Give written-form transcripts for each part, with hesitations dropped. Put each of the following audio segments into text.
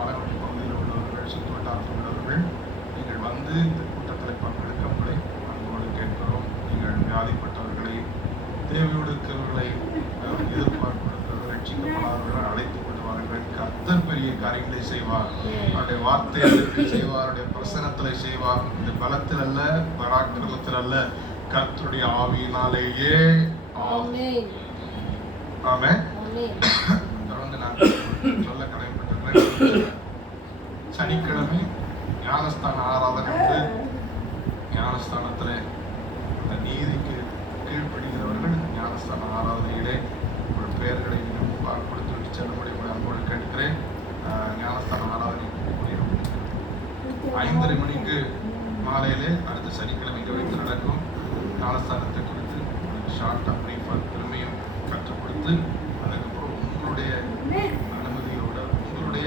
பாலக்குடி பகுதியில் உள்ளவர்கள், சுற்றுவட்டாரத்தில் உள்ளவர்கள், நீங்கள் வந்து இந்த கூட்டத்தில் பங்கெடுக்க உங்களை அன்போடு கேட்கிறோம். நீங்கள் வியாதிப்பட்டவர்களை, தேவையோடு இருக்கிறவர்களை, எதிர்பார்ப்பவர்கள், ரட்சிக்கப்படாதவர்களை அழைத்துக் கொண்டு வாருங்கள். கர்த்தர் பெரிய காரியங்களை செய்வார். அவருடைய வார்த்தையை செய்வார், அவருடைய பிரசனத்தில் செய்வார். இந்த பலத்தில் அல்ல, பராக்கிரமத்தில் அல்ல, கர்த்தருடைய ஆவியினாலேயே. ஆமென். தொடர்ந்து நான் சொல்ல கடமைப்பட்டிருக்கிறேன். சனிக்கிழமை ஞானஸ்தான ஆராதனை உண்டு. ஞானஸ்தானத்தில் அந்த நீதிக்கு கீழ்ப்படுகிறவர்கள் ஞானஸ்தான ஆராதனையிலே ஒரு பெயர்களை முன்பாக கொடுத்துவிட்டு செல்ல முடியும் அன்போடு கேட்கிறேன். ஞானஸ்தான ஆராதனை 5:30 மணிக்கு மாலையிலே அடுத்த சனிக்கிழமைக்கு வைத்து நடக்கும். ஞானஸ்தானத்தை குறித்து உங்களுக்கு ஷார்ட்டாக பிரீஃபாக திரும்பியும் கற்றுக் கொடுத்து அதுக்கப்புறம் உங்களுடைய அனுமதியோட உங்களுடைய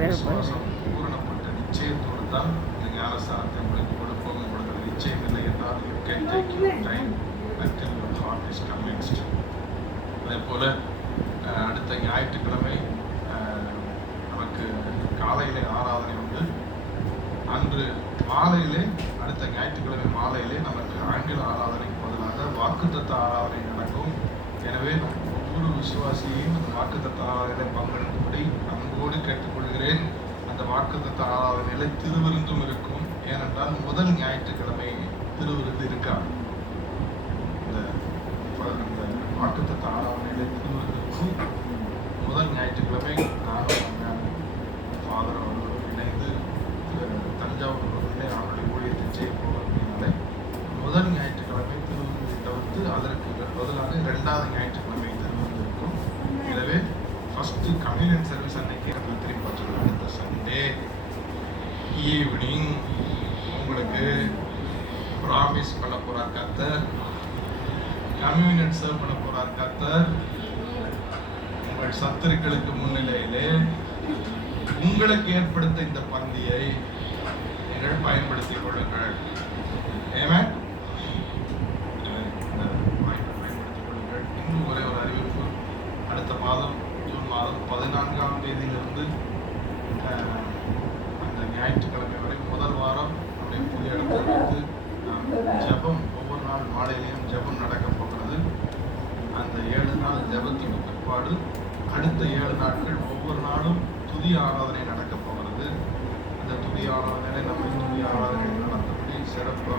விசுவாசம் பூரணப்பட்ட நிச்சயத்தோடு தான் இந்த ஞானஸ்தானத்தை உங்களுக்கு கொடுப்போம். உங்களுக்கு நிச்சயம் இல்லை என்றால் you can take your time until your heart is convinced. அதே போல அடுத்த ஞாயிற்றுக்கிழமை நமக்கு காலையிலே ஆராதனை உண்டு. அன்று மாலையிலே அடுத்த ஞாயிற்றுக்கிழமை மாலையிலே நமக்கு ஆங்கில ஆராதனைக்கு பதிலாக வாக்குத்தத்த ஆராதனை நடக்கும். எனவே ஒவ்வொரு விசுவாசியையும் அந்த வாக்குத்தத்த ஆராதனையில் பங்கெடுக்கும்படி அன்போடு கேட்டுக்கொள்கிறேன். அந்த வாக்குத்தத்த ஆராதனையில திருவிருந்தும் இருக்கும். ஏனென்றால் முதல் ஞாயிற்றுக்கிழமை திருவிருந்து இருக்காது. இந்த வாக்குத்தத்த ஆராதனையில திருவிருந்து இருக்கும். முதல் ஞாயிற்றுக்கிழமை நானும் ஃபாதர் அவர்களும் இணைந்து தஞ்சாவூர் அவருடைய ஊழியத்தை செய்ய போவதனால முதல் ஞாயிற்றுக்கிழமை திருவிருந்தை தவிர்த்து அதற்கு பதிலாக 2வது ஞாயிற்றுக்கிழமை திருவிருந்து இருக்கும். எனவே ஃபர்ஸ்ட் கம்யூனியன் சர்வீஸ் அன்னைக்கு திரும்பி பார்த்துக்கலாம். அடுத்த சண்டே ஈவினிங் உங்களுக்கு ப்ராமிஸ் பண்ண போறார் கர்த்தர். கம்யூனியன் சர்வ் பண்ண போறார் கர்த்தர். உங்கள் சத்துருக்களுக்கு முன்னிலையிலே உங்களுக்கு ஏற்படுத்த இந்த பந்தியை நீங்கள் பயன்படுத்திக் கொள்ளுங்கள். ஆமென். பயன்படுத்திக் கொள்ளுங்கள். இன்னும் ஒரே ஒரு அறிவிப்பு. அடுத்த மாதம் ஜூன் மாதம் 14ஆம் தேதியிலிருந்து அந்த ஞாயிற்றுக்கிழமை வரை முதல் வாரம் நம்முடைய புதிய இடத்தில் வைத்து ஜெபம் ஒவ்வொரு நாள் மாலையிலையும் ஜெபம் நடக்க போகிறது. அந்த 7 நாள் ஜெபத்துக்கு பிற்பாடு அடுத்த 7 நாட்கள் ஒவ்வொரு நாளும் துதி ஆராதனை நடக்க போகிறது. அந்த துதி ஆராதனை நம்ம துதி ஆராதனை நடத்தபடி சிறப்பு